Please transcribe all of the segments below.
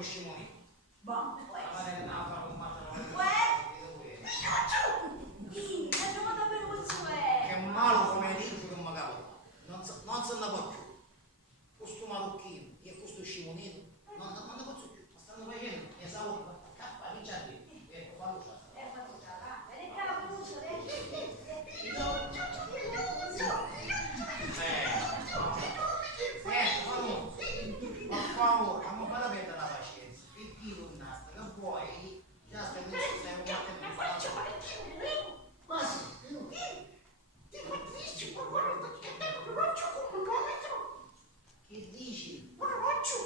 lo scimonino. Boh, La madre non fa un mattone. andiamo da Berlusconi. Che malo come dico che non mi capo. Non se ne può più. Questo marocchino e questo scimonino non ne posso più. Ma stanno facendo e sa cappa, ricciardi. Fallo già. Fatto già, va. Vieni qua, Berlusconi. Per favore, non fate perdere la pazienza. Che dico in nasta, che vuoi? Già stai qui, stai un attimo in faccia. Ma sì, ti capisci, ma guarda che bello, faccio come lo Che dici? faccio.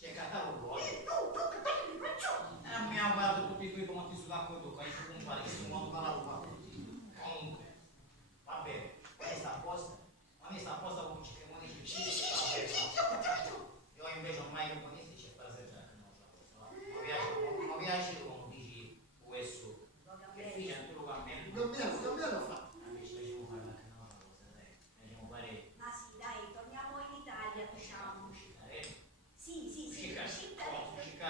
C'è cattaro vuoi? Tu che bello, faccio. Abbiamo guardato tutti e due come ti sull'acqua tu, che hai fatto un pari, che tu non parla con papà. Comunque, va bene, questa sta a posto, ma mi sta a posto come ci chiamano i Sì, ho capito. io invece ormai che buonisti c'è per sempre che non sta a posto. Mi piace come dici questo. Che figlia tu lo cambiano. Dobbiamo fare. Invece facciamo fare anche una cosa, dai. Facciamo fare Ma sì, dai, torniamo in Italia, diciamo. uscire. Sì, Uscire. uscire. Uscire,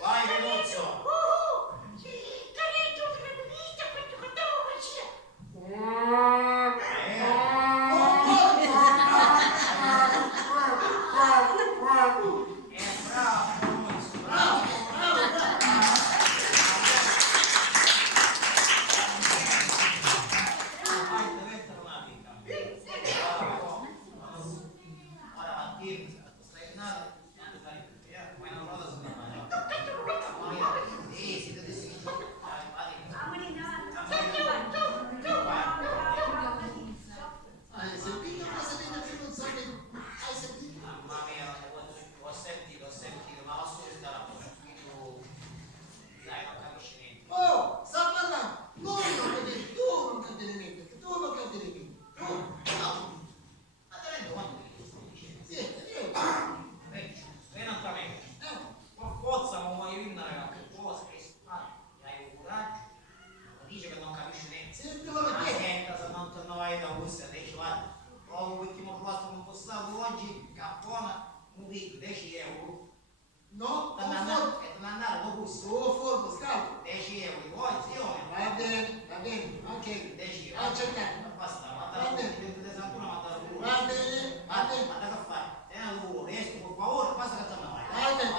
vai Venuzio. Carretto, tranquillita, quanto sia. Bravo Venuzio, bravo. Vai, deve tornare in cambio. Ora mattina, stai nata, ma non vado a sbagliare. Sì, si deve sentire. Hai sentito cosa viene più non so che hai sentito? Mamma mia, ho sentito, ma posso stare fuori. Dai, non capisci niente. Oh, sta parlando! Noi non capiamo, tu non capisci niente, tu non capisci niente. No, Ma te rendo conto di che stai dicendo? sì, io. Esattamente. Ma forza, ma vuoi vincere che cosa che spara? Hai un coraggio? Ma dice che non capisci niente. Sentilo Ma perché? senta, se non te ne vai da Russia, dici guarda, ho l'ultimo posto non passato oggi, cappona, un picco, 10 euro. No, Te ne andare dopo questo. oh, forno, scaldo. 10 euro, vuoi sì o no? Va bene, ok. 10 euro. Accettato. Basta, ma Va bene. Va bene, va bene. Ma da che fai? Lavoro, esco, per favore, basta che te ne vai. Va bene.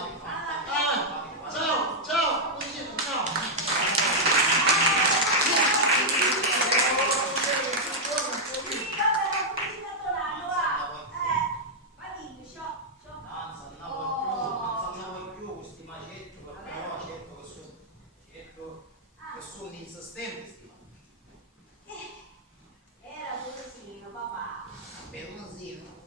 Ciao, ciao, cugino, ciao. Non se ne vuoi più questi macetti, però certo che sono insistenti, sti Era Berlusconi, papà. Bellosino.